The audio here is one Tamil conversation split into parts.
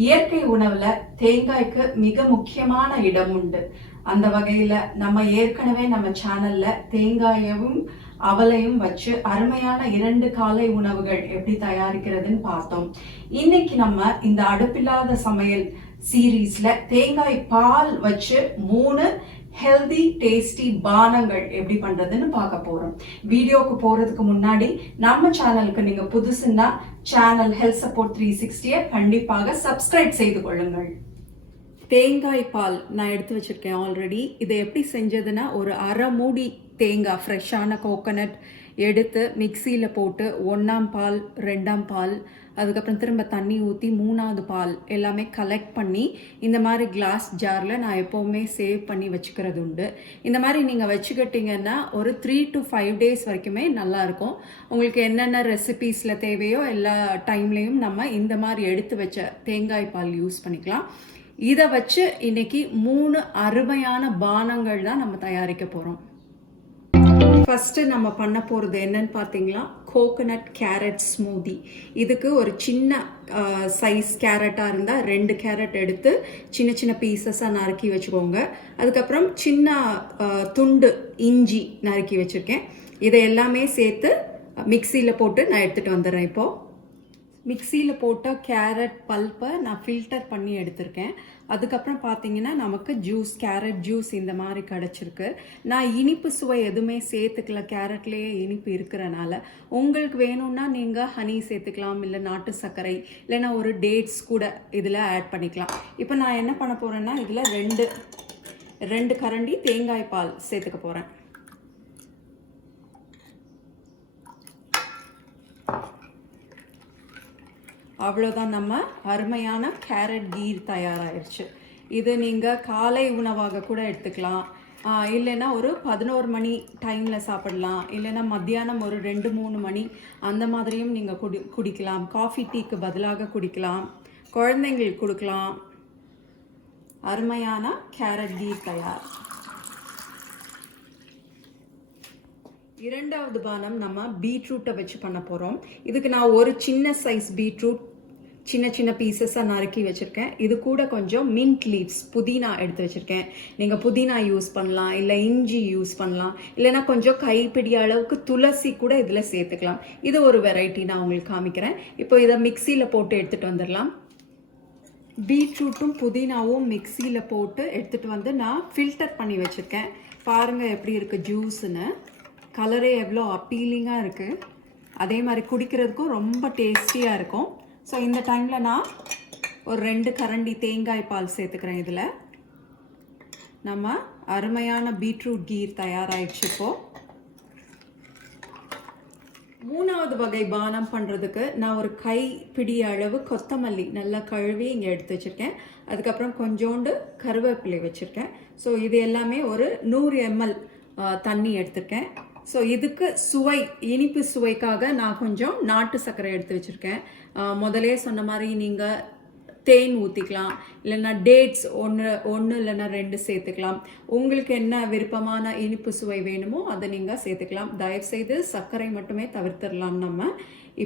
இயற்கை உணவுல தேங்காய்க்கு மிக முக்கியமான இடம் உண்டு. அந்த வகையில நம்ம ஏற்கனவே நம்ம சேனல்ல தேங்காயவும் அவலையும் வச்சு அருமையான 2 காலை உணவுகள் எப்படி தயாரிக்கிறதுன்னு பார்த்தோம். இன்னைக்கு நம்ம இந்த அடுப்பில்லாத சமையல் சீரீஸ்ல தேங்காய் பால் வச்சு 3 ஹெல்தி டேஸ்டி பானங்கள் எப்படி பண்றதுன்னு பார்க்க போறோம். வீடியோக்கு போறதுக்கு முன்னாடி நம்ம சேனலுக்கு நீங்க புதுசுன்னா சேனல் ஹெல்த் சப்போர்ட் 360 கண்டிப்பாக சப்ஸ்கிரைப் செய்து கொள்ளுங்கள். தேங்காய் பால் நான் எடுத்து வச்சிருக்கேன் ஆல்ரெடி. இதை எப்படி செஞ்சதுன்னா, ஒரு அரை மூடி தேங்காய் ஃப்ரெஷ்ஷான கோகோனட் எடுத்து மிக்சியில் போட்டு 1ஆம் பால் 2ஆம் பால் அதுக்கப்புறம் திரும்ப தண்ணி ஊற்றி 3ஆவது பால் எல்லாமே கலெக்ட் பண்ணி இந்த மாதிரி கிளாஸ் ஜாரில் நான் எப்போவுமே சேவ் பண்ணி வச்சுக்கிறது உண்டு. இந்த மாதிரி நீங்கள் வச்சுக்கிட்டிங்கன்னா ஒரு 3 to 5 days வரைக்குமே நல்லாயிருக்கும். உங்களுக்கு என்னென்ன ரெசிபீஸில் தேவையோ எல்லா டைம்லேயும் நம்ம இந்த மாதிரி எடுத்து வச்ச தேங்காய் பால் யூஸ் பண்ணிக்கலாம். இதை வச்சு இன்னைக்கு 3 அருமையான பானங்கள் தான் நம்ம தயாரிக்க போகிறோம். ஃபஸ்ட்டு நம்ம பண்ண போகிறது என்னன்னு பார்த்தீங்களா, கோகோனட் கேரட் ஸ்மூதி. இதுக்கு ஒரு சின்ன சைஸ் கேரட்டாக இருந்தால் 2 கேரட் எடுத்து சின்ன சின்ன பீசஸாக நறுக்கி வச்சுக்கோங்க. அதுக்கப்புறம் சின்ன துண்டு இஞ்சி நறுக்கி வச்சுருக்கேன். இதை எல்லாமே சேர்த்து மிக்சியில் போட்டு நான் எடுத்துகிட்டு வந்துடுறேன். இப்போது மிக்சியில் போட்ட கேரட் பல்ப்பை நான் ஃபில்டர் பண்ணி எடுத்திருக்கேன். அதுக்கப்புறம் பார்த்தீங்கன்னா நமக்கு ஜூஸ், கேரட் ஜூஸ் இந்த மாதிரி கிடச்சிருக்கு. நான் இனிப்பு சுவை எதுவுமே சேர்த்துக்கல, கேரட்லேயே இனிப்பு இருக்கிறனால. உங்களுக்கு வேணும்னா நீங்கள் ஹனி சேர்த்துக்கலாம், இல்லை நாட்டு சர்க்கரை, இல்லைன்னா ஒரு டேட்ஸ் கூட இதில் ஆட் பண்ணிக்கலாம். இப்போ நான் என்ன பண்ண போகிறேன்னா, இதில் 2 கரண்டி தேங்காய் பால் சேர்த்துக்க போகிறேன். அவ்வளோதான், நம்ம அருமையான கேரட் கீர் தயாராகிடுச்சு. இது நீங்கள் காலை உணவாக கூட எடுத்துக்கலாம், இல்லைன்னா ஒரு 11 மணி டைமில் சாப்பிடலாம், இல்லைன்னா மத்தியானம் ஒரு 2-3 மணி அந்த மாதிரியும் நீங்கள் குடிக்கலாம். காஃபி டீக்கு பதிலாக குடிக்கலாம், குழந்தைங்களுக்கு கொடுக்கலாம். அருமையான கேரட் கீர் தயார். 2வது பானம் நம்ம பீட்ரூட்டை வச்சு பண்ண போகிறோம். இதுக்கு நான் ஒரு சின்ன சைஸ் பீட்ரூட் சின்ன சின்ன பீசஸாக நறுக்கி வச்சுருக்கேன். இது கூட கொஞ்சம் மின்ட் லீவ்ஸ், புதினா எடுத்து வச்சுருக்கேன். நீங்கள் புதினா யூஸ் பண்ணலாம், இல்லை இஞ்சி யூஸ் பண்ணலாம், இல்லைனா கொஞ்சம் கைப்பிடி அளவுக்கு துளசி கூட இதில் சேர்த்துக்கலாம். இது ஒரு வெரைட்டி நான் உங்களுக்கு காமிக்கிறேன். இப்போ இதை மிக்சியில் போட்டு எடுத்துகிட்டு வந்துடலாம். பீட்ரூட்டும் புதினாவும் மிக்சியில் போட்டு எடுத்துகிட்டு வந்து நான் ஃபில்டர் பண்ணி வச்சுருக்கேன். பாருங்கள் எப்படி இருக்குது ஜூஸுன்னு. கலரே எவ்வளோ அப்பீலிங்காக இருக்குது. அதே மாதிரி குடிக்கிறதுக்கும் ரொம்ப டேஸ்டியாக இருக்கும். ஸோ இந்த டைமில் நான் ஒரு 2 கரண்டி தேங்காய் பால் சேர்த்துக்கிறேன். இதில் நம்ம அருமையான பீட்ரூட் கீர் தயாராகிடுச்சு. இப்போது 3வது வகை பானம் பண்ணுறதுக்கு நான் ஒரு கைப்பிடி அளவு கொத்தமல்லி நல்லா கழுவி இங்கே எடுத்து வச்சுருக்கேன். அதுக்கப்புறம் கொஞ்சோண்டு கருவேப்பிலை வச்சுருக்கேன். ஸோ இது எல்லாமே ஒரு 100 ml தண்ணி எடுத்துருக்கேன். ஸோ இதுக்கு சுவை, இனிப்பு சுவைக்காக நான் கொஞ்சம் நாட்டு சர்க்கரை எடுத்து வச்சுருக்கேன். முதலே சொன்ன மாதிரி நீங்கள் தேன் ஊற்றிக்கலாம், இல்லைன்னா டேட்ஸ் ஒன்று இல்லைன்னா 2 சேர்த்துக்கலாம். உங்களுக்கு என்ன விருப்பமான இனிப்பு சுவை வேணுமோ அதை நீங்கள் சேர்த்துக்கலாம். தயவுசெய்து சர்க்கரை மட்டுமே தவிர்த்துடலாம். நம்ம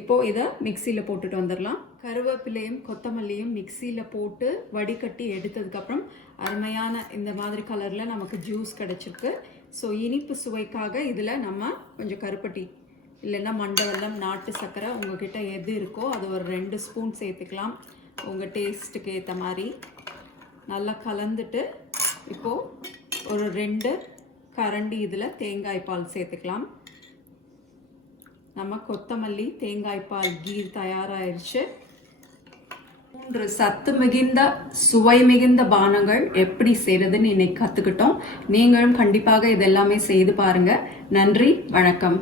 இப்போது இதை மிக்சியில் போட்டுட்டு வந்துடலாம். கருவேப்பிலையும் கொத்தமல்லியும் மிக்சியில் போட்டு வடிகட்டி எடுத்ததுக்கப்புறம் அருமையான இந்த மாதிரி கலரில் நமக்கு ஜூஸ் கிடச்சிருக்கு. ஸோ இனிப்பு சுவைக்காக இதில் நம்ம கொஞ்சம் கருப்பட்டி இல்லைன்னா மண்டவெல்லம், நாட்டு சர்க்கரை உங்கள்கிட்ட எது இருக்கோ அது ஒரு 2 ஸ்பூன் சேர்த்துக்கலாம். உங்கள் டேஸ்ட்டுக்கு ஏற்ற மாதிரி நல்லா கலந்துட்டு இப்போது ஒரு 2 கரண்டி இதில் தேங்காய் பால் சேர்த்துக்கலாம். நம்ம கொத்தமல்லி தேங்காய் பால் கீர் தயாராகிடுச்சு. 3 சத்து மிகுந்த சுவை மிகுந்த பானங்கள் எப்படி செய்கிறதுன்னு இன்னைக்கு கற்றுக்கிட்டோம். நீங்களும் கண்டிப்பாக இதெல்லாமே செய்து பாருங்கள். நன்றி, வணக்கம்.